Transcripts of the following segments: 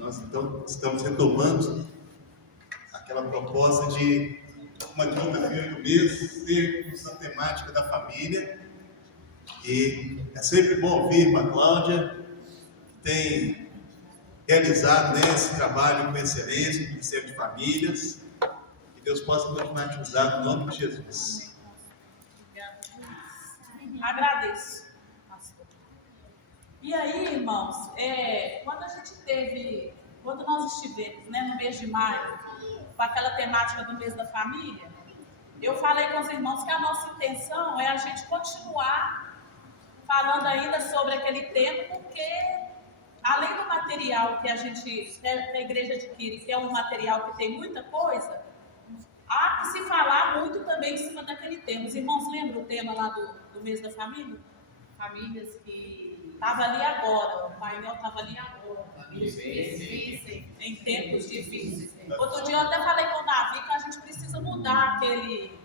Nós então estamos retomando aquela proposta de uma quinta-feira do mês termos a temática da família. E é sempre bom ouvir a irmã Cláudia, que tem realizado esse trabalho com excelência no Ministério de Famílias. Que Deus possa continuar te usar no nome de Jesus. Agradeço, pastor. E aí, irmãos, quando nós estivemos no mês de maio, com aquela temática do mês da família, eu falei com os irmãos que a nossa intenção é a gente continuar falando ainda sobre aquele tema, porque além do material que a igreja adquire, que é um material que tem muita coisa, há que se falar muito também em cima daquele tema. Os irmãos lembram o tema lá do mês da família? Famílias que estava ali agora, o painel estava ali agora. Em tempos difíceis. Outro dia eu até falei com o Davi que a gente precisa mudar aquele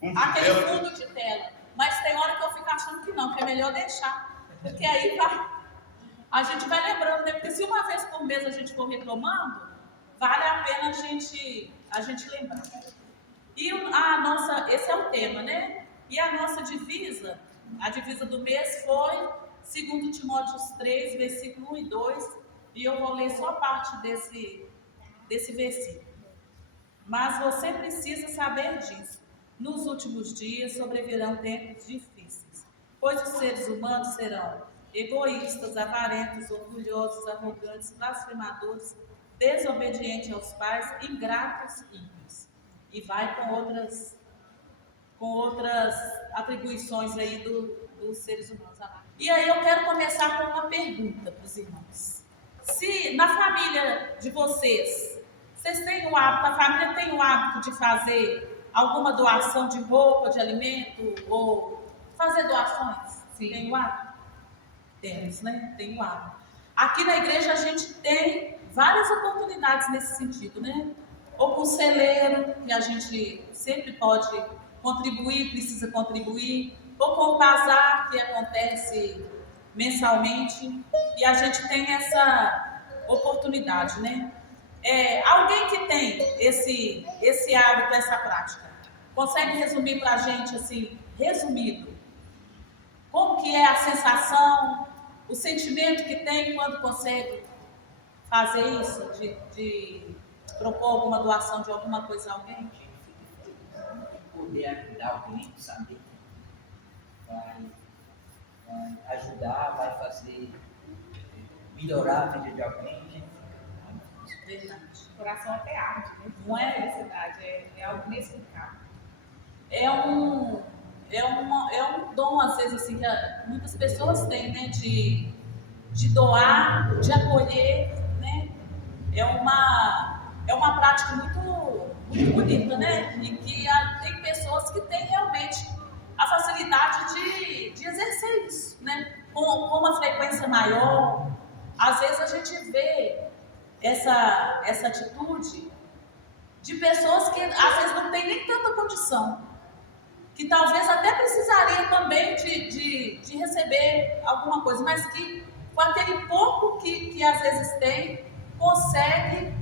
fundo de tela. Mas tem hora que eu fico achando que não, que é melhor deixar. Porque aí a gente vai lembrando, né? Porque se uma vez por mês a gente for retomando, vale a pena a gente lembrar. E esse é o tema, né? E a nossa divisa, a divisa do mês foi 2 Timóteo 3, versículo 1 e 2, e eu vou ler só parte desse versículo. Mas você precisa saber disso. Nos últimos dias sobrevirão tempos difíceis, pois os seres humanos serão egoístas, avarentos, orgulhosos, arrogantes, blasfemadores, desobedientes aos pais, ingratos, ímpios. E vai com outras atribuições aí dos seres humanos. E aí eu quero começar com uma pergunta para os irmãos. Se na família de vocês têm o hábito, a família tem o hábito de fazer alguma doação de roupa, de alimento, ou fazer doações? Sim. Tem o hábito? Temos, né? Tem o hábito. Aqui na igreja a gente tem várias oportunidades nesse sentido, né? Ou com o celeiro, que a gente sempre pode contribuir, precisa contribuir, ou com o bazar, que acontece mensalmente, e a gente tem essa oportunidade, né? Alguém que tem esse hábito, essa prática, consegue resumir para a gente, assim, resumido, como que é a sensação, o sentimento que tem quando consegue fazer isso, de propor alguma doação de alguma coisa a alguém? Poder ajudar alguém, saber que vai ajudar, vai fazer melhorar a vida de alguém. Verdade. O coração até arde, né? Não é? Felicidade, é algo inexplicável. É um dom, às vezes, assim, que muitas pessoas têm, né? De doar, de acolher, né? É uma prática muito, muito bonita, né? E que tem pessoas que têm realmente a facilidade de exercer isso, né? Com uma frequência maior. Às vezes a gente vê essa atitude de pessoas que às vezes não têm nem tanta condição, que talvez até precisaria também de receber alguma coisa, mas que com aquele pouco que às vezes tem, consegue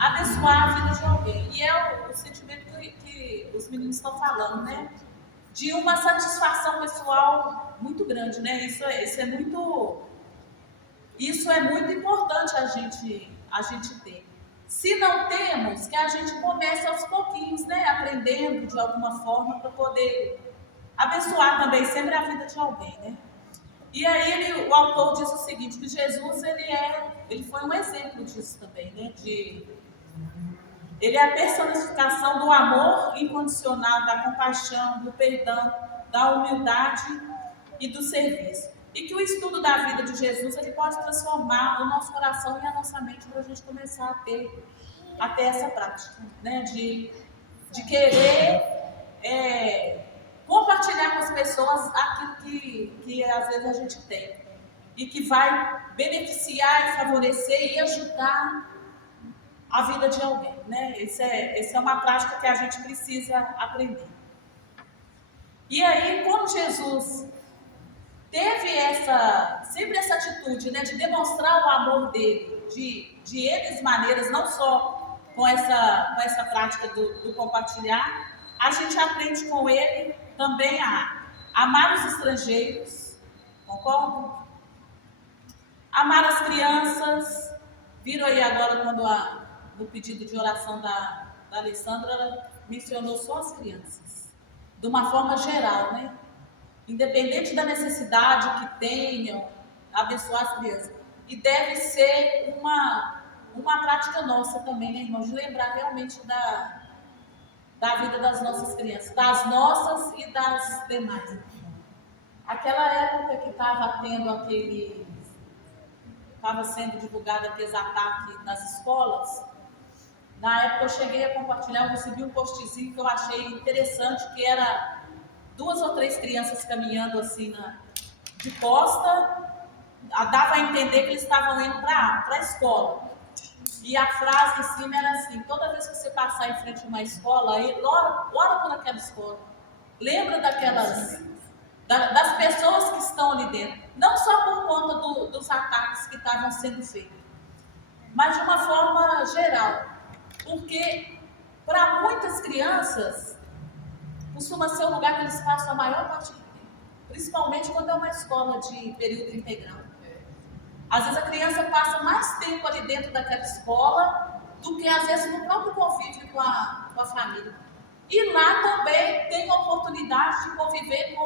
abençoar a vida de alguém. E é o sentimento que os meninos estão falando, né? De uma satisfação pessoal muito grande, né? Isso é muito importante a gente ter. Se não temos, que a gente comece aos pouquinhos, né? Aprendendo de alguma forma para poder abençoar também sempre a vida de alguém, né? E aí o autor diz o seguinte, que Jesus ele foi um exemplo disso também, né? Ele é a personificação do amor incondicional, da compaixão, do perdão, da humildade e do serviço. E que o estudo da vida de Jesus, ele pode transformar o nosso coração e a nossa mente para a gente começar a ter essa prática, né? De querer compartilhar com as pessoas aquilo que às vezes a gente tem. E que vai beneficiar e favorecer e ajudar a vida de alguém, né? Essa é uma prática que a gente precisa aprender. E aí, como Jesus teve sempre essa atitude, né, de demonstrar o amor dele de N maneiras, não só com essa prática do compartilhar, a gente aprende com ele também a amar os estrangeiros, concordo? Amar as crianças. Viram aí agora quando no pedido de oração da Alessandra, ela mencionou só as crianças, de uma forma geral, né? Independente da necessidade que tenham, abençoar as crianças. E deve ser uma prática nossa também, né, irmãos? De lembrar realmente da vida das nossas crianças, das nossas e das demais. Aquela época que estava sendo divulgado aqueles ataques nas escolas, na época eu cheguei a compartilhar, eu recebi um postzinho que eu achei interessante, que era 2 ou 3 crianças caminhando assim de costa, dava a entender que eles estavam indo para a escola. E a frase em cima era assim: toda vez que você passar em frente a uma escola, aí, ora por aquela escola. Lembra das pessoas que estão ali dentro. Não só por conta dos ataques que estavam sendo feitos, mas de uma forma geral. Porque para muitas crianças, costuma ser o lugar que eles passam a maior parte do tempo. Principalmente quando é uma escola de período integral. Às vezes a criança passa mais tempo ali dentro daquela escola do que às vezes no próprio convívio com a família. E lá também tem a oportunidade de conviver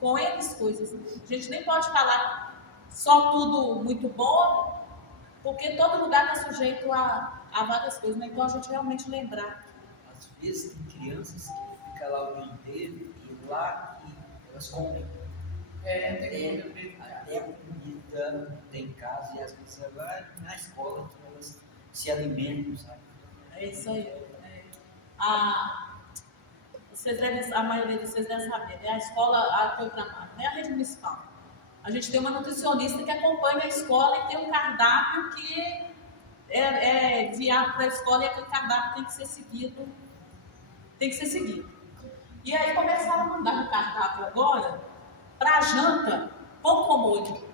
com eles coisas. A gente nem pode falar só tudo muito bom, porque todo lugar está sujeito a várias coisas, né? Então a gente realmente lembrar. Às vezes tem crianças que ficam lá o dia inteiro e lá que elas comem. Até comida tem em casa e as pessoas lá na escola que elas se alimentam, sabe? É isso aí. A maioria de vocês devem saber, né? A escola foi para a rede municipal. A gente tem uma nutricionista que acompanha a escola e tem um cardápio que é enviado para a escola, e aquele cardápio tem que ser seguido. E aí começaram a mandar no cardápio agora para a janta pão com molho.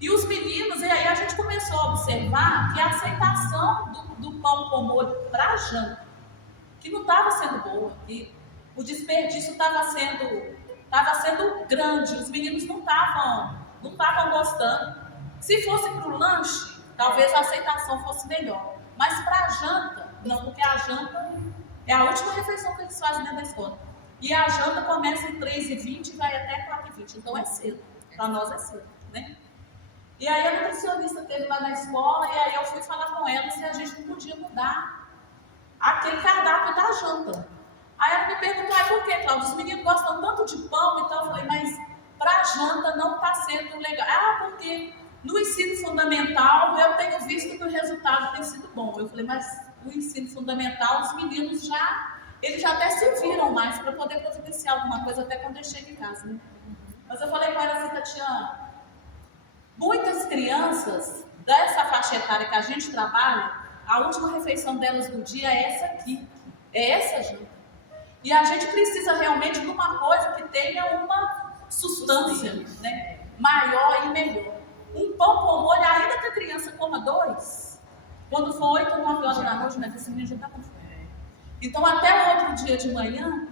E os meninos, e aí a gente começou a observar que a aceitação do pão com molho para a janta, que não estava sendo boa, que o desperdício estava sendo grande, os meninos não estavam gostando. Se fosse para o lanche, talvez a aceitação fosse melhor, mas para a janta, não, porque a janta é a última refeição que eles fazem dentro da escola. E a janta começa em 3h20 e vai até 4h20, então é cedo, para nós é cedo, né? E aí a nutricionista esteve lá na escola, e aí eu fui falar com ela se a gente não podia mudar aquele cardápio da janta. Aí ela me perguntou: por que, Cláudia? Os meninos gostam tanto de pão, então eu falei: mas para a janta não está sendo legal. Porque no ensino fundamental eu tenho visto que o resultado tem sido bom. Eu falei: mas no ensino fundamental os meninos eles já até se viram mais para poder providenciar alguma coisa até quando eu chego em casa, né? Mas eu falei com ela assim: Tatiana, muitas crianças dessa faixa etária que a gente trabalha, a última refeição delas do dia é essa aqui, é essa janta. E a gente precisa realmente de uma coisa que tenha uma substância, né, maior e melhor. Um pão com molho, ainda que a criança coma 2, quando for 8 ou 9 horas da noite, né, esse menino já está com fome. Então até o outro dia de manhã,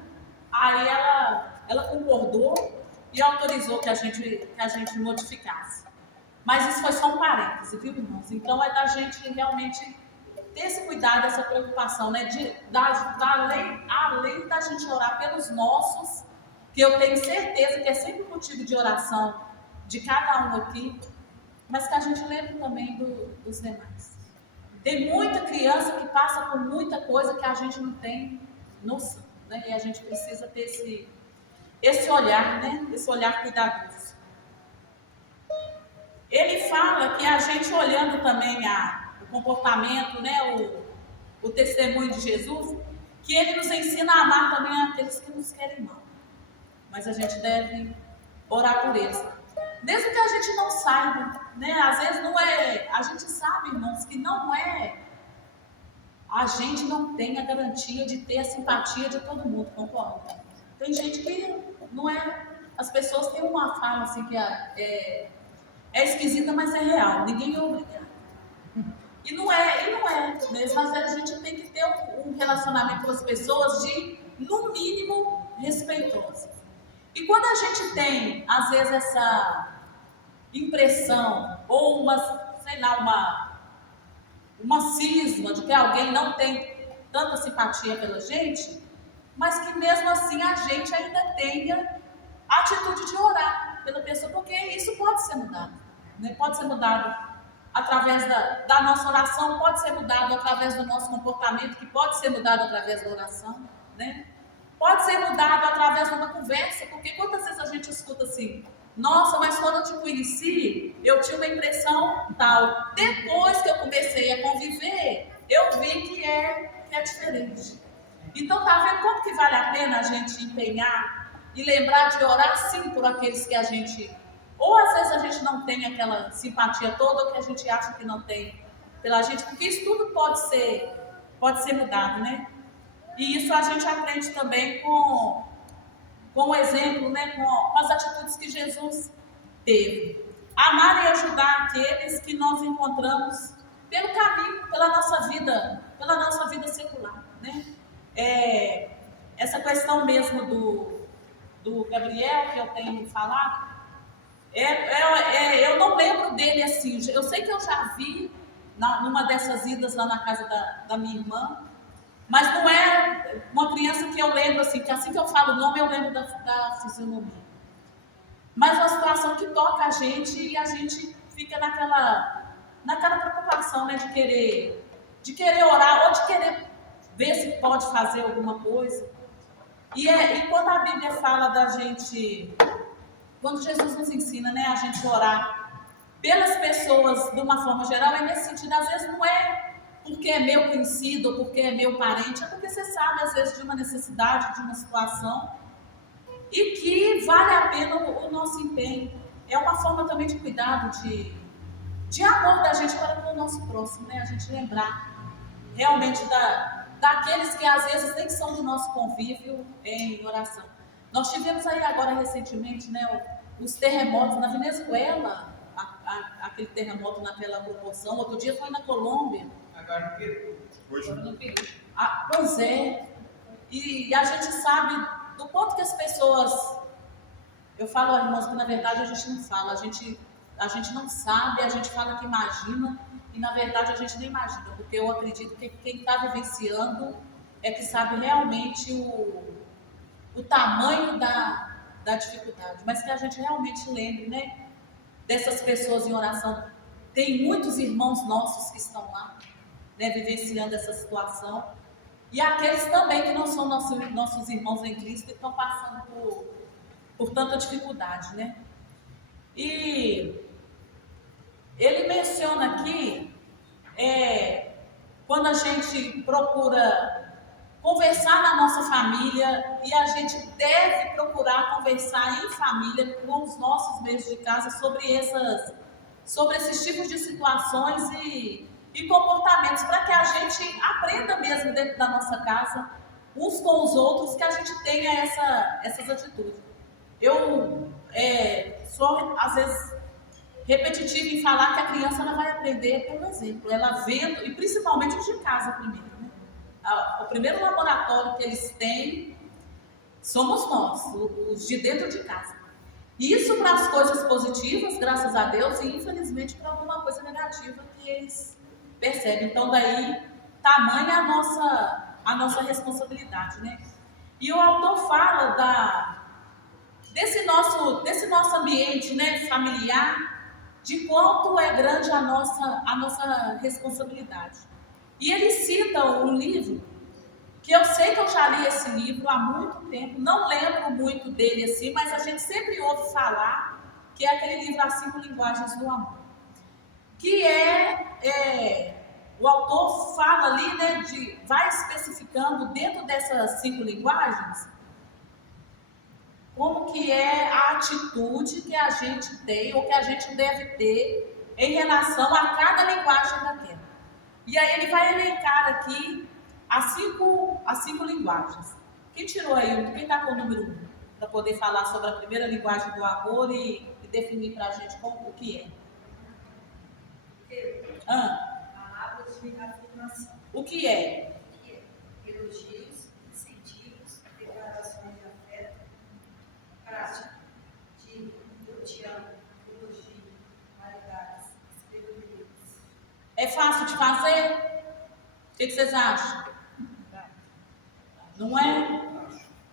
aí ela concordou e autorizou que a gente modificasse. Mas isso foi só um parêntese, viu, irmãos? Então é da gente realmente ter esse cuidado, essa preocupação, né? Além da gente orar pelos nossos, que eu tenho certeza que é sempre motivo de oração de cada um aqui, mas que a gente lembre também dos demais. Tem muita criança que passa por muita coisa que a gente não tem noção, né? E a gente precisa ter esse olhar, né? Esse olhar cuidadoso. Ele fala que a gente olhando também o comportamento, né, o testemunho de Jesus, que ele nos ensina a amar também aqueles que nos querem mal. Mas a gente deve orar por eles. Mesmo que a gente não saiba, né? Às vezes não é. A gente sabe, irmãos, que não é. A gente não tem a garantia de ter a simpatia de todo mundo, concorda? Tem gente que não é. As pessoas têm uma fala assim que é esquisita, mas é real. Ninguém é obrigado. E não é mesmo. Às vezes a gente tem que ter um relacionamento com as pessoas de, no mínimo, respeitoso. E quando a gente tem, às vezes, essa impressão, ou uma cisma de que alguém não tem tanta simpatia pela gente, mas que mesmo assim a gente ainda tenha a atitude de orar pela pessoa, porque isso pode ser mudado, né? Pode ser mudado através da nossa oração, pode ser mudado através do nosso comportamento, que pode ser mudado através da oração, né? Pode ser mudado através de uma conversa, porque quantas vezes a gente escuta assim: nossa, mas quando eu te conheci, eu tinha uma impressão tal. Depois que eu comecei a conviver, eu vi que é diferente. Então, tá vendo como que vale a pena a gente empenhar e lembrar de orar sim por aqueles que a gente, ou às vezes a gente não tem aquela simpatia toda, ou que a gente acha que não tem pela gente, porque isso tudo pode ser mudado, né? E isso a gente aprende também com o exemplo, né? Com as atitudes que Jesus teve. Amar e ajudar aqueles que nós encontramos pelo caminho, pela nossa vida secular, né? Essa questão mesmo do Gabriel, que eu tenho falado, eu não lembro dele assim. Eu sei que eu já vi numa dessas idas lá na casa da minha irmã, mas não é uma criança que eu lembro assim, que assim que eu falo o nome, eu lembro da fisionomia. Mas uma situação que toca a gente e a gente fica naquela preocupação, né, de querer orar ou de querer ver se pode fazer alguma coisa. E quando a Bíblia fala da gente, quando Jesus nos ensina, né, a gente orar pelas pessoas de uma forma geral, é nesse sentido. Às vezes não é porque é meu conhecido, ou porque é meu parente, é porque você sabe, às vezes, de uma necessidade, de uma situação, e que vale a pena o nosso empenho. É uma forma também de cuidado, de amor da gente para com o nosso próximo, né? A gente lembrar realmente daqueles que às vezes nem são do nosso convívio em oração. Nós tivemos aí agora recentemente, né, os terremotos na Venezuela, aquele terremoto naquela proporção. Outro dia foi na Colômbia. Agora no Peru. Hoje, No Peru. Pois é. E a gente sabe do quanto que as pessoas... Eu falo, irmãos, que na verdade a gente não fala. A gente não sabe, a gente fala que imagina, e na verdade a gente não imagina, porque eu acredito que quem está vivenciando é que sabe realmente o tamanho da dificuldade, mas que a gente realmente lembre, né, dessas pessoas em oração. Tem muitos irmãos nossos que estão lá, né, vivenciando essa situação, e aqueles também que não são nossos irmãos em Cristo e estão passando por tanta dificuldade, né? E ele menciona aqui, quando a gente procura conversar na nossa família, e a gente deve procurar conversar em família com os nossos meios de casa sobre esses tipos de situações e comportamentos, para que a gente aprenda mesmo dentro da nossa casa, uns com os outros, que a gente tenha essas atitudes. Eu sou, às vezes, repetitiva em falar que a criança ela vai aprender pelo exemplo, ela vendo, e principalmente os de casa primeiro, né? O primeiro laboratório que eles têm somos nós, os de dentro de casa. Isso para as coisas positivas, graças a Deus, e infelizmente para alguma coisa negativa que eles percebem. Então daí, tamanha a nossa responsabilidade, né? E o autor fala desse nosso ambiente, né, familiar, de quanto é grande a nossa responsabilidade. E ele cita um livro, que eu sei que eu já li esse livro há muito tempo, não lembro muito dele assim, mas a gente sempre ouve falar, que é aquele livro As 5 Linguagens do Amor. Que o autor fala ali, né, vai especificando dentro dessas 5 linguagens, como que é a atitude que a gente tem, ou que a gente deve ter em relação a cada linguagem daquela. E aí ele vai elencar aqui as cinco linguagens. Quem tirou aí, quem está com o número 1, para poder falar sobre a primeira linguagem do amor e definir para a gente o que é? afirmação. O que é? Que é elogios, incentivos, declarações de afeto, prática, digo, eu te amo, elogio, qualidades, escrever. É fácil de fazer? O que vocês acham? Não é?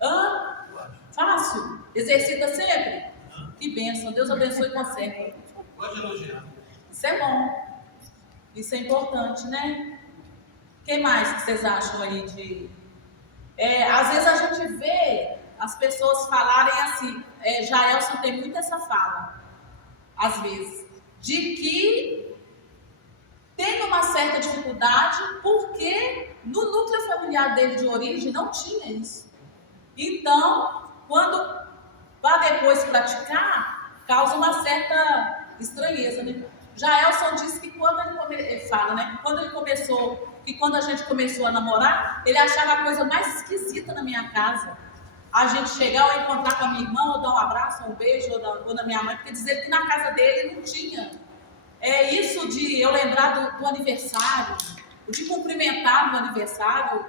Hã? Fácil? Exercita sempre? Que bênção. Deus abençoe você. Pode elogiar. Isso é bom. Isso é importante, né? O que mais que vocês acham aí de... às vezes a gente vê as pessoas falarem assim, Jaelson tem muito essa fala, às vezes, de que tem uma certa dificuldade porque no núcleo familiar dele de origem não tinha isso. Então, quando vai depois praticar, causa uma certa estranheza, né? Jaelson disse que quando ele fala, né? Quando ele começou, que quando a gente começou a namorar, ele achava a coisa mais esquisita na minha casa. A gente chegar ou encontrar com a minha irmã, ou dar um abraço, ou um beijo, ou na minha mãe, porque dizer que na casa dele não tinha. Isso de eu lembrar do aniversário, de cumprimentar no aniversário,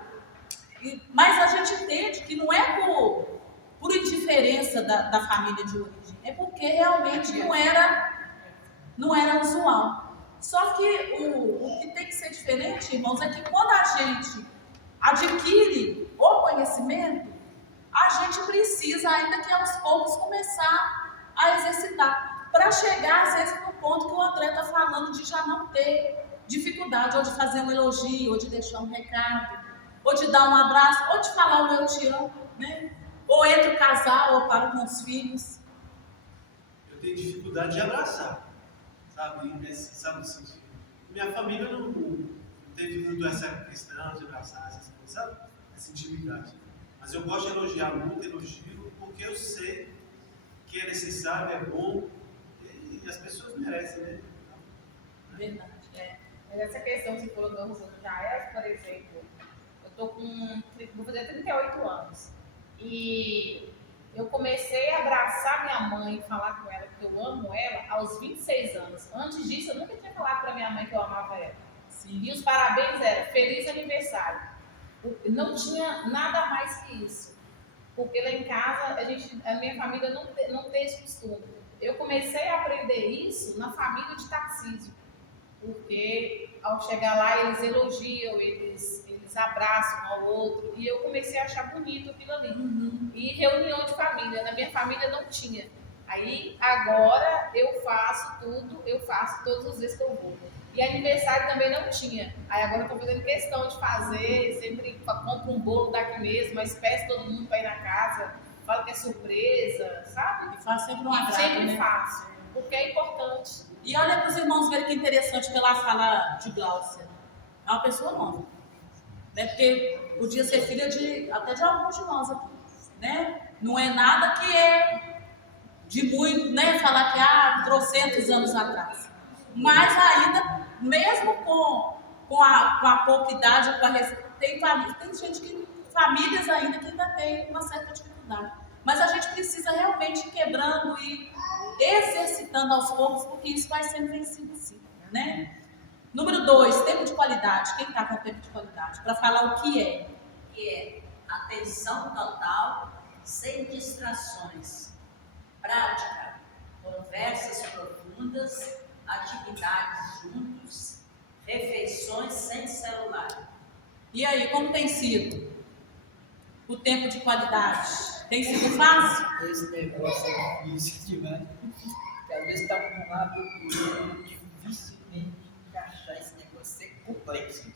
mas a gente entende que não é por indiferença da família de origem, é porque realmente não era usual. Só que o que tem que ser diferente, irmãos, é que quando a gente adquire o conhecimento, a gente precisa, ainda que aos poucos, começar a exercitar, para chegar, às vezes, no ponto que o André está falando de já não ter dificuldade, ou de fazer um elogio, ou de deixar um recado, ou de dar um abraço, ou de falar o eu te amo, né? Ou entre o casal, ou para com os filhos. Eu tenho dificuldade de abraçar, sabe? Sabe assim, minha família não teve muito essa questão de abraçar, essas coisas, sabe? Essa intimidade. Mas eu gosto de elogiar muito, elogio, porque eu sei que é necessário, é bom, e as pessoas merecem, né? Verdade, Mas essa questão que você falou do uso do Jael, por exemplo, vou fazer 38 anos. E eu comecei a abraçar minha mãe e falar com ela que eu amo ela aos 26 anos. Antes disso, eu nunca tinha falado para minha mãe que eu amava ela. sim. E os parabéns eram feliz aniversário. Não tinha nada mais que isso. Porque lá em casa, a minha família não tem esse costume. Eu comecei a aprender isso na família de Tarcísio. Porque ao chegar lá, eles elogiam, eles abraçam um ao outro. E eu comecei a achar bonito aquilo ali. E reunião de família. Na minha família não tinha. Aí, agora, eu faço todas as vezes que eu vou. E aniversário também não tinha. Aí agora eu estou fazendo questão de fazer, sempre compro um bolo daqui mesmo, mas peço todo mundo para ir na casa, falo que é surpresa, sabe? E faz sempre um agrado, Sempre né? faço, porque é importante. E olha para os irmãos verem que interessante pela fala de Gláucia. É uma pessoa nova. Né? Porque podia ser filha até de alguns de nós aqui. Né? Não é nada que é de muito, né? Falar que trocentos anos atrás. Mas ainda, mesmo com a pouca idade, tem famílias ainda que ainda tem uma certa dificuldade. Mas a gente precisa realmente ir quebrando e exercitando aos poucos, porque isso vai sendo vencido sim, né? Número 2, tempo de qualidade. Quem está com tempo de qualidade? Para falar o que é. Que é atenção total, sem distrações. Prática, conversas profundas, atividades juntos, refeições sem celular. E aí, como tem sido o tempo de qualidade? Tem sido fácil? Esse negócio é difícil demais. Porque às vezes está com um lado procurando, dificilmente encaixar esse negócio. É complexo.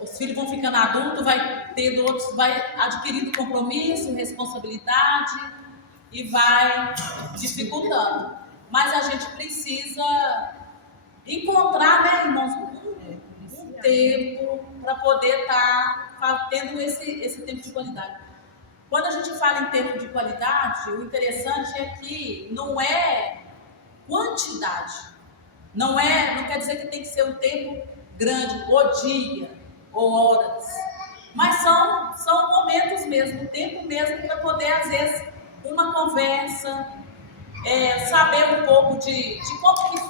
Os filhos vão ficando adultos, vai adquirindo compromisso, responsabilidade e vai dificultando. Mas a gente precisa encontrar, né, irmãos, um tempo para poder estar tendo esse tempo de qualidade. Quando a gente fala em tempo de qualidade, o interessante é que não é quantidade. Não quer dizer que tem que ser um tempo grande, ou dia, ou horas. Mas são momentos mesmo, o tempo mesmo para poder, às vezes, uma conversa, saber um pouco de como que,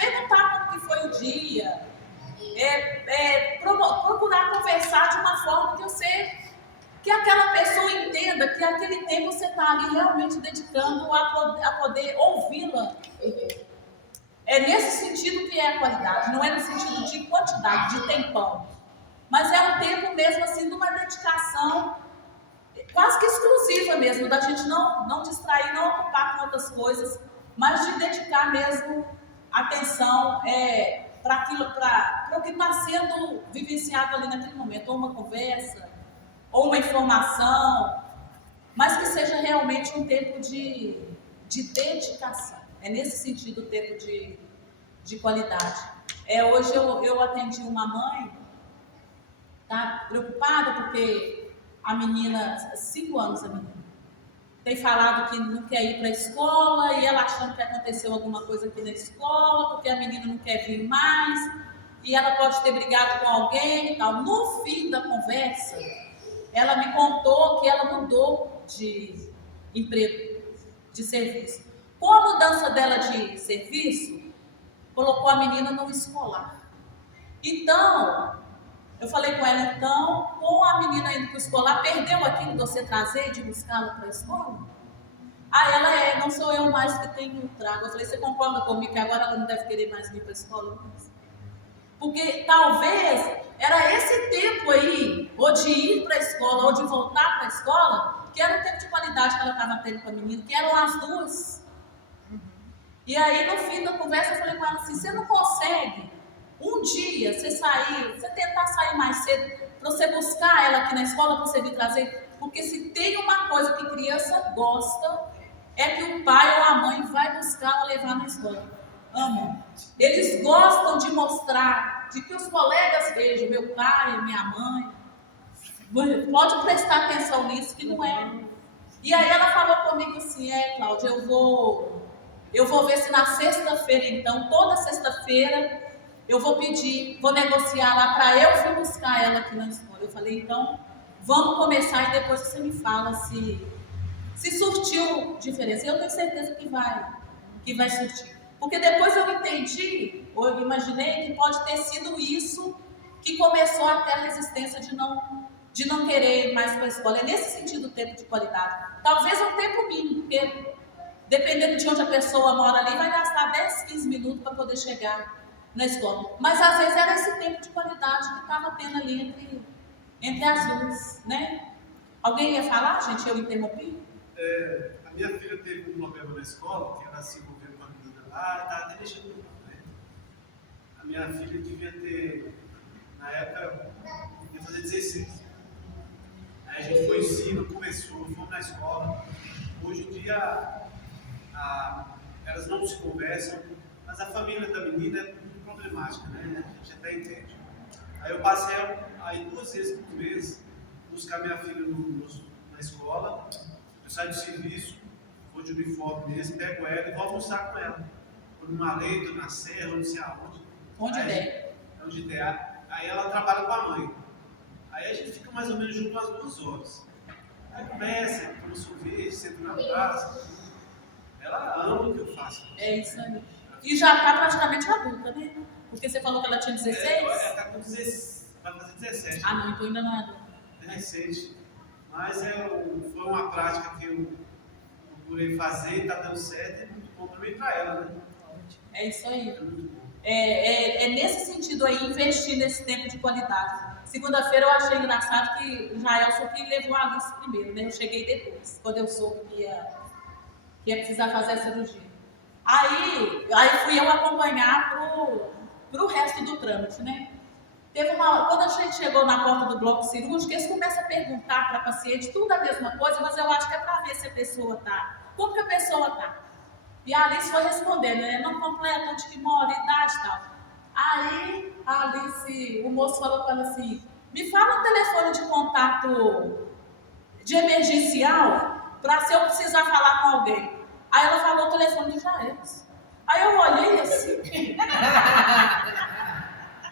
perguntar como que foi o dia, dia, procurar conversar de uma forma que aquela pessoa entenda que aquele tempo você está ali realmente dedicando a poder ouvi-la. É nesse sentido que é a qualidade, não é no sentido de quantidade, de tempão. Mas é um tempo mesmo assim de uma dedicação quase que exclusiva mesmo, da gente não distrair, não ocupar com outras coisas, mas de dedicar mesmo atenção para o que está sendo vivenciado ali naquele momento, ou uma conversa, ou uma informação, mas que seja realmente um tempo de dedicação. É nesse sentido o tempo de qualidade. Hoje eu atendi uma mãe, tá preocupada porque a menina, 5 anos a menina, tem falado que não quer ir para a escola e ela achando que aconteceu alguma coisa aqui na escola, porque a menina não quer vir mais e ela pode ter brigado com alguém e tal. No fim da conversa, ela me contou que ela mudou de emprego, de serviço. Com a mudança dela de serviço, colocou a menina no escolar. Então, eu falei com ela, então, com a menina indo para o escolar, perdeu aquilo de você trazer, de buscá-la para a escola? Ela não sou eu mais que tenho trago. Eu falei, você concorda comigo que agora ela não deve querer mais vir para a escola? Porque talvez era esse tempo aí, ou de ir para a escola, ou de voltar para a escola, que era o tempo de qualidade que ela estava tendo com a menina, que eram as duas. E aí, no fim da conversa, eu falei com ela assim, você não consegue um dia você tentar sair mais cedo, para você buscar ela aqui na escola, para você vir trazer? Porque se tem uma coisa que criança gosta, é que o pai ou a mãe vai buscar ou levar na escola. Amam. Eles gostam de mostrar, de que os colegas vejam, meu pai, minha mãe. Pode prestar atenção nisso, que não é. E aí ela falou comigo assim, Cláudia, eu vou ver se na sexta-feira, então, toda sexta-feira, eu vou negociar lá para eu vir buscar ela aqui na escola. Eu falei, então, vamos começar e depois você me fala se surtiu diferença. Eu tenho certeza que vai surtir. Porque depois eu entendi, ou eu imaginei que pode ter sido isso que começou a ter a resistência de não querer ir mais para a escola. É nesse sentido o tempo de qualidade. Talvez um tempo mínimo, porque dependendo de onde a pessoa mora ali, vai gastar 10, 15 minutos para poder chegar na escola. Mas às vezes era esse tempo de qualidade que estava tendo ali entre as duas, né? Alguém ia falar, gente? Eu interrompi? A minha filha teve um problema na escola, que ela se envolveu com a menina lá, estava até deixando no né? A minha filha devia ter, na época, devia fazer 16. Aí a gente foi em cima, conversou, fomos na escola. Hoje em dia, elas não se conversam, mas a família da menina é muito problemática, né? A gente até entende. Aí eu passei aí 2 vezes por mês buscar minha filha na escola. Eu saio do serviço, vou de uniforme mesmo, pego ela e vou almoçar com ela. Ou numa leita, na serra, não sei aonde. Onde der. Aí ela trabalha com a mãe. Aí a gente fica mais ou menos junto umas 2 horas. Aí começa, toma sorvete, senta na praça. Ela ama o que eu faço. É isso aí. E já está praticamente adulta, né? Porque você falou que ela tinha 16? Ela está com 16, vai fazer 17. Ah, não, então ainda não é adulta. É recente. Mas foi uma prática que eu procurei fazer, está dando certo, é muito bom também para ela, né? É isso aí. É muito bom. É nesse sentido aí, investir nesse tempo de qualidade. Segunda-feira eu achei engraçado que o Jaelson que levou a Alice primeiro, né? Eu cheguei depois, quando eu soube que ia precisar fazer a cirurgia. Aí fui eu acompanhar pro resto do trâmite, né? Quando a gente chegou na porta do bloco cirúrgico, eles começam a perguntar para a paciente tudo a mesma coisa, mas eu acho que é para ver se a pessoa como que a pessoa está. E a Alice foi respondendo, né? Não completa, onde que mora, idade e tal. Aí a Alice, o moço falou para ela assim, me fala um telefone de contato de emergencial para se eu precisar falar com alguém. Aí ela falou o telefone de Jairus. Aí eu olhei assim.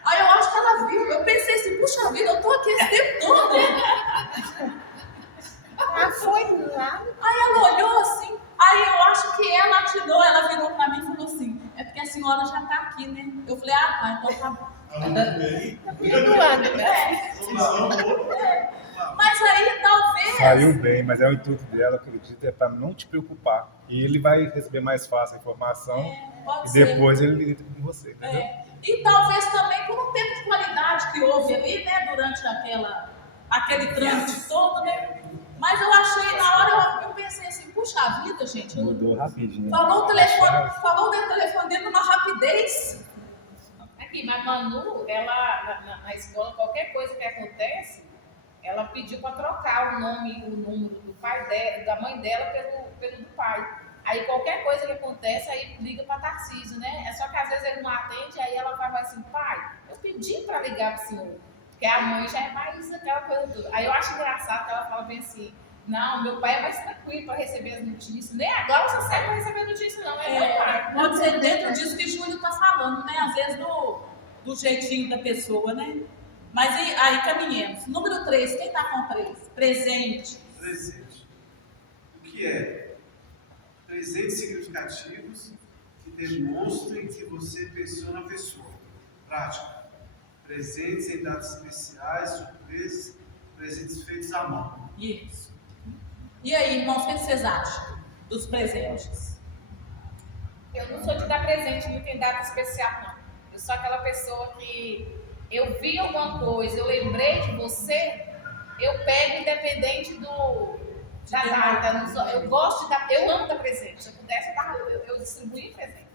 Aí eu acho que ela viu. Eu pensei assim, puxa vida, eu tô aqui esse tempo todo. Ela foi lá. Aí ela olhou assim. Aí eu acho que ela atinou, ela virou pra mim e falou assim, é porque a senhora já tá aqui, né? Eu falei, ah, tá, então tá bom. Perdoando, né? Solução boa. Mas aí talvez. Saiu bem, mas é o intuito dela, acredito, é para não te preocupar. E ele vai receber mais fácil a informação Pode e ser. depois ele lida com você, entendeu? E talvez também por um tempo de qualidade que houve ali, né, durante aquele trânsito todo, né? Mas eu achei, na hora eu pensei assim, puxa vida, gente. Mudou rapidinho. Falou o telefone dele numa rapidez. Aqui, mas Manu, ela, na escola, qualquer coisa que acontece, ela pediu para trocar o número do pai dela, da mãe dela pelo do pai. Aí qualquer coisa que acontece, aí liga para Tarcísio, né? É só que às vezes ele não atende, aí ela vai assim, pai, eu pedi para ligar para o senhor. Porque a mãe já é mais aquela coisa toda. Aí eu acho engraçado que ela fala bem assim, não, meu pai é mais tranquilo para receber as notícias. Nem agora você serve para receber notícias, não. É meu pai. Pode ser dentro disso que Júlio está falando, né? Às vezes do jeitinho da pessoa, né? Mas aí caminhemos. Número 3, quem está com 3? Presente. Presente. O que é? Presentes significativos que demonstrem que você pensou na pessoa. Prática. Presentes em datas especiais, surpresas, presentes feitos à mão. Isso. E aí, irmãos, o que vocês acham dos presentes? Eu não sou de dar presente muito em data especial, não. Eu sou aquela pessoa que eu vi alguma coisa, eu lembrei de você, eu pego independente da data. Eu gosto de dar, eu amo dar presente. Se eu pudesse, eu distribuir presente.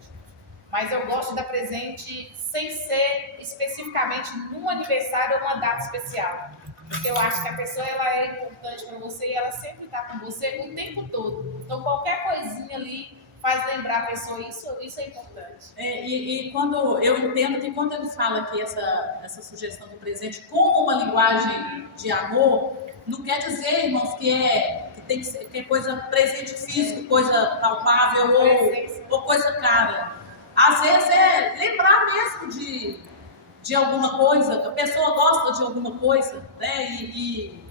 Mas eu gosto de dar presente sem ser especificamente num aniversário ou uma data especial. Porque eu acho que a pessoa ela é importante para você e ela sempre está com você o tempo todo. Então qualquer coisinha ali faz lembrar a pessoa, isso é importante. E quando eu entendo que quando ele fala aqui essa sugestão do presente como uma linguagem de amor, não quer dizer, irmãos, que tem que ser que é coisa presente físico, coisa palpável ou coisa cara. Às vezes é lembrar mesmo de alguma coisa, a pessoa gosta de alguma coisa, né? E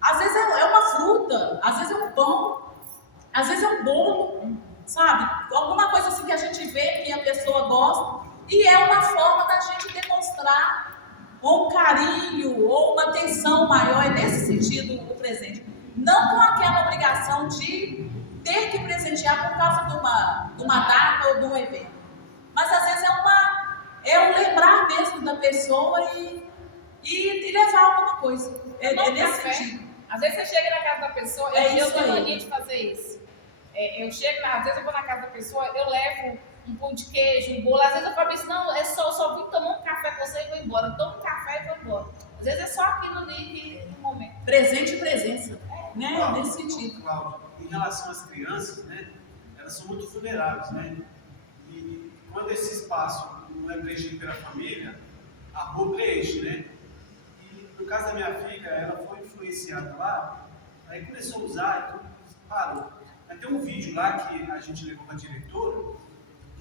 às vezes é uma fruta, às vezes é um pão, às vezes é um bolo, sabe? Alguma coisa assim que a gente vê que a pessoa gosta e é uma forma da gente demonstrar ou um carinho ou uma atenção maior, é nesse sentido o presente. Não com aquela obrigação de ter que presentear por causa de uma data ou de um evento. Mas às vezes é um lembrar mesmo da pessoa e levar alguma coisa. É nesse sentido. Às vezes você chega na casa da pessoa, eu tenho mania de fazer isso. Às vezes eu vou na casa da pessoa, eu levo um pão de queijo, um bolo. Às vezes eu falo assim, não, eu só vim tomar um café com você e vou embora. Eu tomo um café e vou embora. Às vezes é só aquilo ali no momento. Presente e presença, né? Cláudio, Nesse sentido. Cláudio, em relação às crianças, né, elas são muito vulneráveis, né? E quando esse espaço não é preenchido pela família, a rua preenche, né? E no caso da minha filha, ela foi influenciada lá, aí começou a usar e tudo, parou. Aí tem um vídeo lá que a gente levou para a diretora,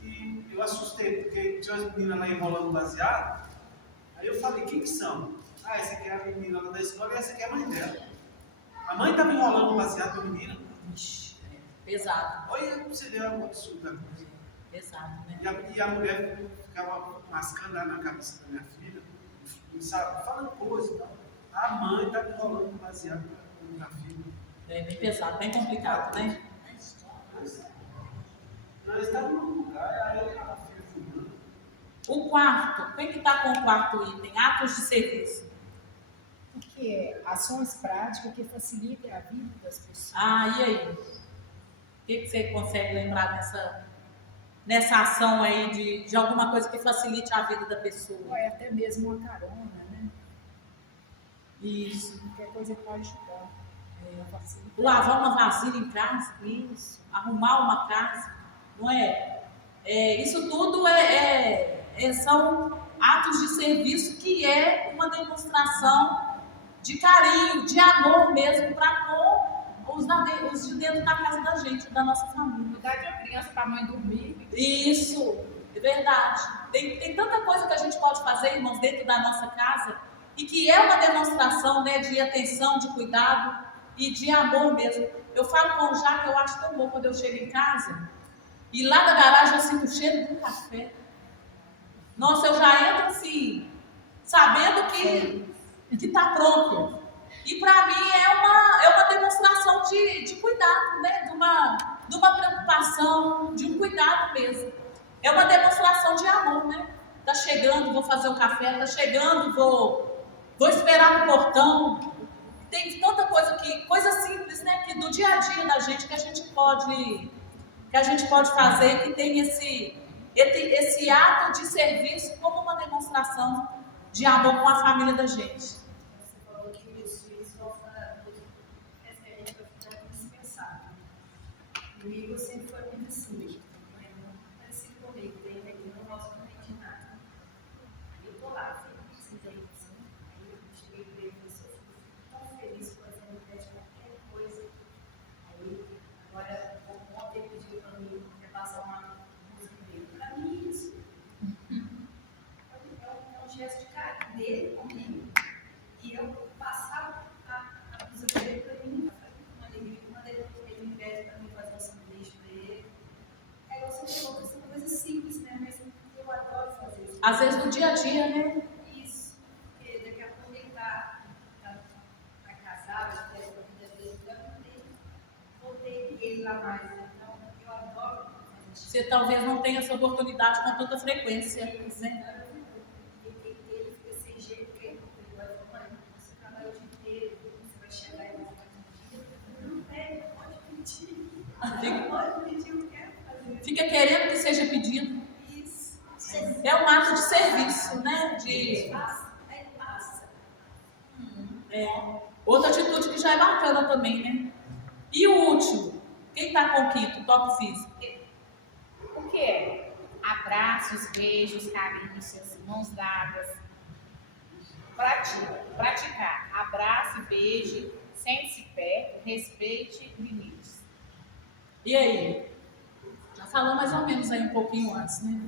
que eu assustei, porque tinha umas meninas lá enrolando baseado, aí eu falei, quem que são? Ah, essa aqui é a menina lá da escola e essa aqui é a mãe dela. A mãe estava enrolando baseado com a menina. Ixi, pesado. Olha, você vê um absurdo da coisa. Pesado, né? E a mulher ficava mascando lá na cabeça da minha filha, sabe, falando coisa e tal. A mãe estava enrolando baseado na filha. É bem pesado, bem complicado, né? Nós estávamos num lugar, aí a filha fumando. O quarto, quem que está com o quarto item? Atos de serviço. Porque ações práticas que facilitem a vida das pessoas. Ah, e aí? O que você consegue lembrar nessa ação aí de alguma coisa que facilite a vida da pessoa? Ou é até mesmo uma carona, né? Isso. Qualquer coisa pode ajudar. Facilitar. Lavar uma vasilha em casa, Isso. arrumar uma casa, não é? Isso tudo são atos de serviço que é uma demonstração de carinho, de amor mesmo para com os de dentro da casa da gente, da nossa família. Cuidar de uma criança para a mãe dormir. Isso, é verdade. Tem tanta coisa que a gente pode fazer, irmãos, dentro da nossa casa e que é uma demonstração, né, de atenção, de cuidado e de amor mesmo. Eu falo com o Jaque, eu acho tão bom quando eu chego em casa e lá da garagem eu sinto o cheiro de um café. Nossa, eu já entro assim, sabendo que tá pronto. E para mim é uma demonstração de cuidado, né? De uma preocupação, de um cuidado mesmo. É uma demonstração de amor, né? Tá chegando, vou fazer um café, tá chegando, vou esperar no portão. Tem tanta coisa simples, né? Que do dia a dia da gente que a gente pode fazer, que tem esse ato de serviço como uma demonstração de amor com a família da gente. Você falou que os filhos vão falar referente ao final indispensável. Comigo sempre foi muito assim, parecido comigo, tem que não gosto muito de nada. Eu tô lá, sentei assim, aí eu cheguei para ele e disse, eu fico tão feliz fazendo ideia de qualquer coisa. Aí, agora, ontem ele pediu para mim repassar uma música dele. Para mim, isso é um gesto de carinho dele comigo. E eu passar a música dele para mim, uma alegria, quando ele me pede para mim fazer um sanduíche para ele. É igual você falou, são coisas simples, né? Mas eu adoro fazer isso. Às vezes no dia a dia, né? Isso, porque daqui a pouco ele tá casado, já tem a vida dele, vou ter ele lá mais. Então, eu adoro fazer isso. Você talvez não tenha essa oportunidade com tanta frequência, né? Ele fica sem jeito, porque ele vai falar, mãe, você trabalha o dia inteiro, você vai chegar e vai fazer. Não pede, pode pedir. Pode pedir, eu quero fazer. Fica querendo que seja pedido. Isso. É um ato de serviço, né? Passa. Outra atitude que já é bacana também, né? E o último, quem está com o quinto, toque físico? O que é? Abraços, beijos, carícias, mãos dadas. Praticar. Abrace, beije, sente-se perto, respeite limites. E aí? Já falou mais ou menos aí um pouquinho antes, né?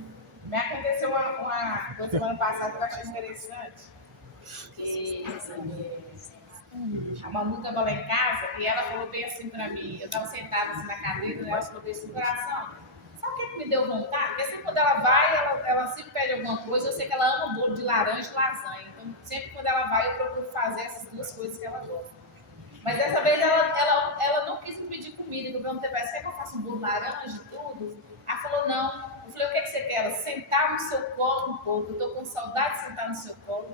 Me aconteceu uma coisa semana passada que eu achei interessante. Que a Manu estava lá em casa e ela falou bem assim pra mim. Eu estava sentada assim na cadeira e ela falou bem assim, coração, sabe o que me deu vontade? Porque sempre quando ela vai, ela sempre pede alguma coisa. Eu sei que ela ama bolo de laranja e lasanha. Então, sempre quando ela vai, eu procuro fazer essas duas coisas que ela gosta. Mas dessa vez ela não quis me pedir comida. Eu perguntei para ela, você quer que eu faça um bolo de laranja e tudo? Ela falou, não. Eu falei, o que você quer? Ela, sentar no seu colo um pouco. Eu tô com saudade de sentar no seu colo.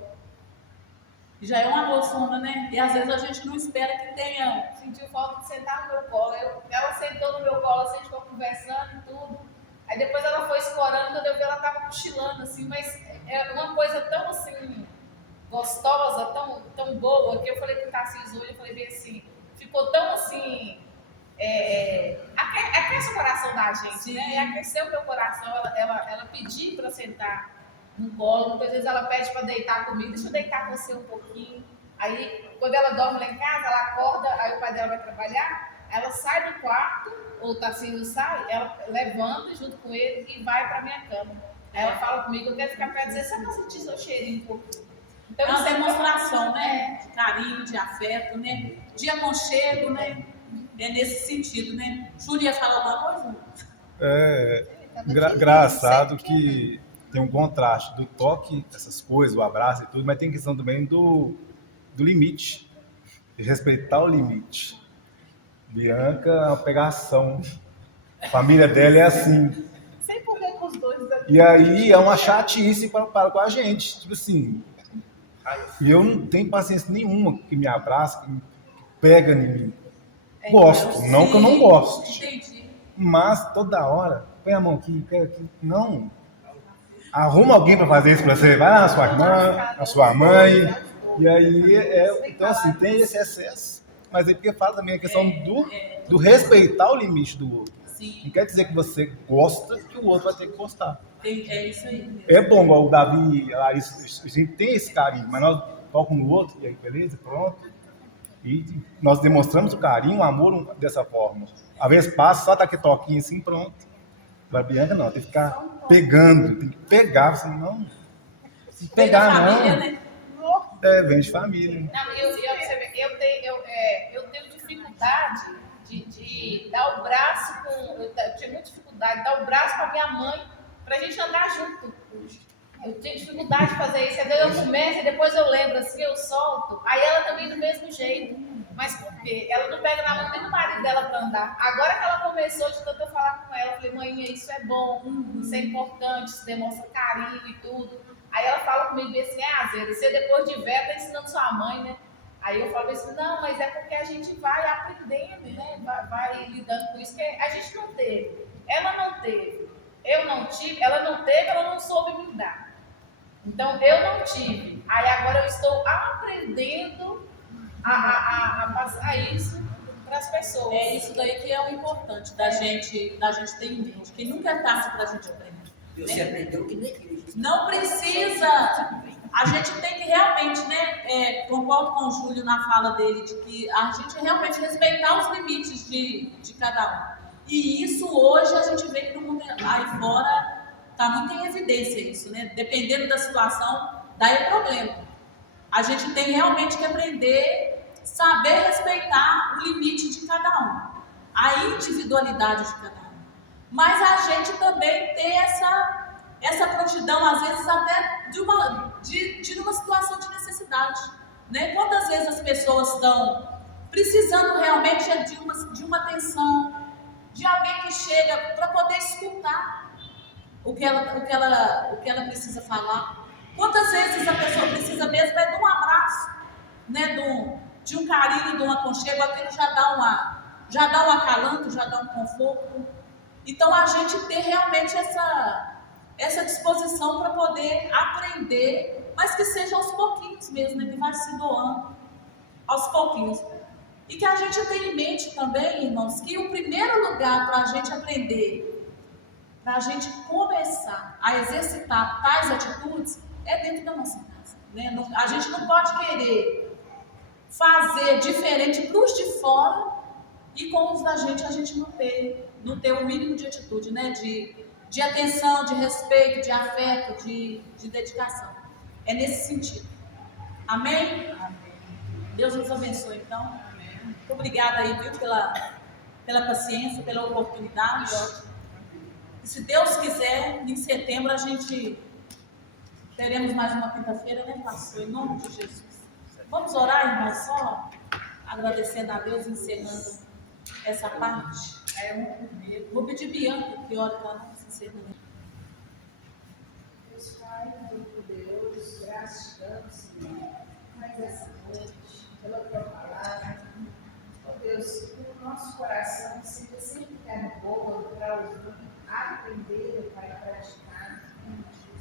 Já é uma bolsona, né? E às vezes a gente não espera que tenha. Sentiu falta de sentar no meu colo. Ela sentou no meu colo, assim, a gente ficou conversando e tudo. Aí depois ela foi escorando, quando eu vi ela tava cochilando, assim, mas é uma coisa tão assim, gostosa, tão boa, que eu falei com o Tarcísio hoje, eu falei bem assim, ficou tão assim, aquece o coração da gente, Sim. né? E aqueceu o meu coração, ela pediu para sentar no colo, muitas vezes ela pede para deitar comigo, deixa eu deitar com você um pouquinho. Aí, quando ela dorme lá em casa, ela acorda, aí o pai dela vai trabalhar, ela sai do quarto, ou o Tarcísio sai, ela levanta junto com ele e vai para minha cama. Aí ela fala comigo, eu quero ficar perto de você, só para sentir seu cheirinho um pouquinho. Então, É uma isso demonstração, né? De carinho, de afeto, né? De aconchego, né? É nesse sentido, né? Júlia ia falar alguma coisa? Engraçado que tem um contraste do toque, essas coisas, o abraço e tudo, mas tem questão também do limite, de respeitar o limite. Bianca é uma pegação, a família dela é assim. Sei por que com os dois aqui. E aí é uma chatice para com a gente, tipo assim. E eu não tenho paciência nenhuma que me abraça, que me pega em mim. Gosto, não que eu não goste. Entendi. Mas toda hora, põe a mão aqui, pega aqui. Não. Arruma alguém para fazer isso para você. Vai lá na sua irmã, na sua mãe. E aí, então assim, tem esse excesso. Mas aí porque fala também a questão do respeitar o limite do outro. Sim. Não quer dizer que você gosta que o outro vai ter que gostar. É isso aí mesmo. É bom, igual o Davi e a Larissa, a gente tem esse carinho, mas nós tocamos no outro, e aí beleza, pronto. E nós demonstramos o carinho, o amor dessa forma. Às vezes passa, só dá aquele toquinho assim, pronto. A Bianca não, tem que ficar pegando, tem que pegar, senão. Se pegar família, não. né? Vem de família. Não, eu tenho dificuldade de dar o braço eu tinha muita dificuldade de dar o braço para minha mãe, para a gente andar junto. Eu tenho dificuldade de fazer isso. Às vezes eu começo e depois eu lembro assim, eu solto. Aí ela também do mesmo jeito. Mas por quê? Ela não pega na mão nem do marido dela para andar. Agora que ela começou, de tanto eu falar com ela, eu falei, mãe, isso é bom, isso é importante, isso demonstra carinho e tudo. Aí ela fala comigo assim, Azera, você depois de velha tá ensinando sua mãe, né? Aí eu falo assim, não, mas é porque a gente vai aprendendo, né? Vai lidando com isso, que a gente não teve. Ela não teve. Eu não tive, ela não teve, ela não soube me dar. Então, eu não tive. Aí agora eu estou aprendendo a passar isso para as pessoas. É isso daí que é o importante da gente ter em mente, que nunca é fácil para a gente aprender. Você aprendeu que na igreja. Não precisa. A gente tem que realmente, né? Concordo com o Júlio na fala dele, de que a gente realmente respeitar os limites de cada um. E isso hoje a gente vê que no mundo aí fora está muito em evidência isso, né? Dependendo da situação, daí é problema. A gente tem realmente que aprender, saber respeitar o limite de cada um, a individualidade de cada um. Mas a gente também ter essa prontidão, às vezes até de uma situação de necessidade, né? Quantas vezes as pessoas estão precisando realmente de uma atenção, de alguém que chega para poder escutar o que ela precisa falar. Quantas vezes a pessoa precisa mesmo de um abraço, né? De um carinho, de um aconchego, aquilo já dá um acalanto, já dá um conforto. Então a gente ter realmente essa disposição para poder aprender, mas que seja aos pouquinhos mesmo, né? Que vai se doando aos pouquinhos. E que a gente tenha em mente também, irmãos, que o primeiro lugar para a gente aprender, para a gente começar a exercitar tais atitudes, é dentro da nossa casa, né? A gente não pode querer fazer diferente para os de fora e com os da gente a gente não ter o mínimo de atitude, né? De atenção, de respeito, de afeto, de dedicação. É nesse sentido. Amém? Amém. Deus nos abençoe, então. Muito obrigada aí, viu, pela paciência, pela oportunidade. E se Deus quiser, em setembro a gente teremos mais uma quinta-feira, né, pastor? Em nome de Jesus. Vamos orar, irmão, só agradecendo a Deus, encerrando essa parte. Vou pedir Bianca que ore para nós, encerrando. Deus Pai, Todo-Poderoso, graças te damos, Senhor, mais essa noite, pela tua palavra. Ó Deus, que o nosso coração seja sempre terra boa para aprender, Pai, a praticar.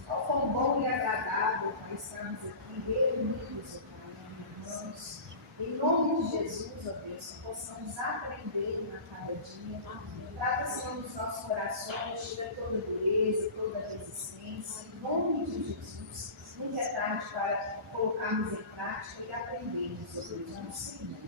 Ó quão bom e agradável, Pai, estarmos aqui reunidos, Pai, irmãos. Em nome de Jesus, ó Deus, que possamos aprender a cada dia. Trata, Senhor, dos nossos corações, tira toda dureza, toda resistência. Em nome de Jesus, nunca é tarde para colocarmos em prática e aprendermos, ó Deus, no Senhor.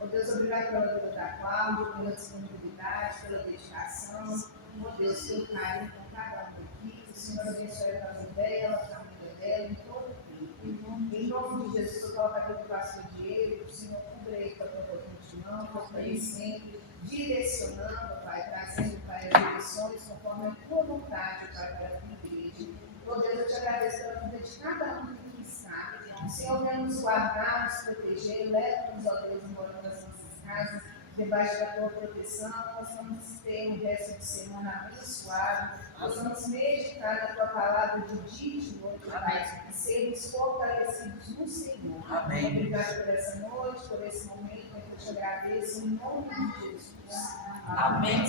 Ó Deus, obrigado pela vida da Cláudia, pela disponibilidade, pela dedicação. Ó Deus, teu carinho com cada um aqui. Que o Senhor abençoe a casa dela, a família dela, em todo o tempo. Em nome de Jesus, eu coloco a preocupação de ele, que o Senhor cubra ele com a tua potente mão, fortalecendo, direcionando, Pai, trazendo, Pai, as direções conforme a tua vontade, Pai, para a tua igreja. Ó Deus, eu te agradeço pela vida de cada um que aqui está. O Senhor venha nos guardar, nos proteger, leva-nos, ó Deus, embora das nossas casas, debaixo da tua proteção, possamos ter um resto de semana abençoado, possamos meditar na tua palavra de dia e de noite, Pai, e sermos fortalecidos no Senhor. Amém. Obrigado por essa noite, por esse momento, que eu te agradeço, em nome de Jesus. Amém.